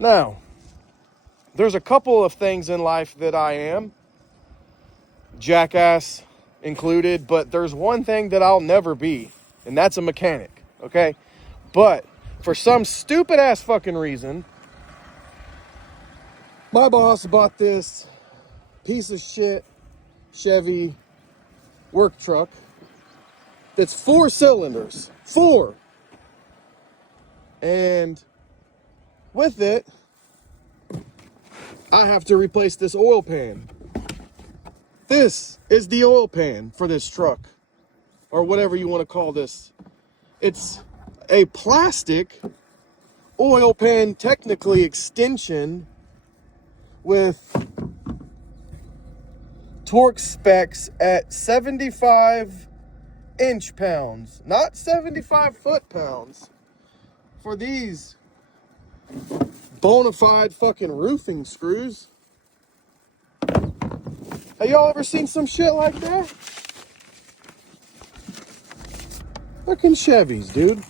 Now, there's a couple of things in life that I am, jackass included, but there's one thing that I'll never be, and that's a mechanic, okay? But for some stupid ass fucking reason, my boss bought this piece of shit Chevy work truck that's 4 cylinders. 4. And with it, I have to replace this oil pan. This is the oil pan for this truck, or whatever you want to call this. It's a plastic oil pan, technically extension, with torque specs at 75 inch-pounds, not 75 foot-pounds, for these bona fide fucking roofing screws. Have y'all ever seen some shit like that? Fucking Chevys, dude.